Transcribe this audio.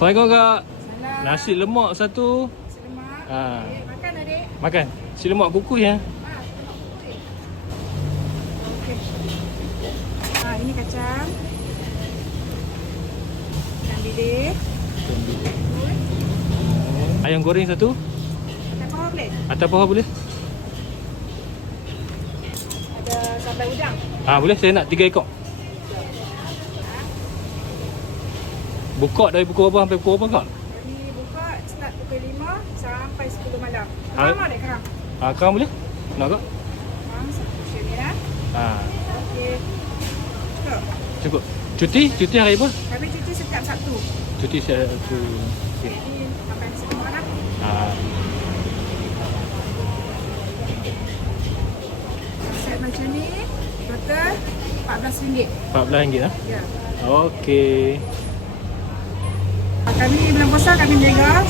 Assalamualaikum kak. Salam. Nasi lemak satu. Nasi lemak. Ha. Okey, makan adik. Makan. Nasi lemak kukus ya. Nasi lemak kukus. Okey. Ini kacang. Ikan bilis. Ayam goreng satu. Makan apa boleh? Atau apa boleh? Ada sambal udang. Boleh, saya nak 3 ekor. Buka dari pukul berapa sampai pukul berapa kak? Kami buka start pukul 5 sampai 10 malam. Ha? Kerang ada kerang. Kerang boleh? Nak kak? Kerang satu portion ya. Okey. Cukup. Cukup. Cuti hari apa? Kami cuti setiap Sabtu. Cuti satu. Okay. Jadi makan nasi lemak lah. Set macam ni total RM14. RM14 lah. Ya. Okey. Kami bulan puasa kami jaga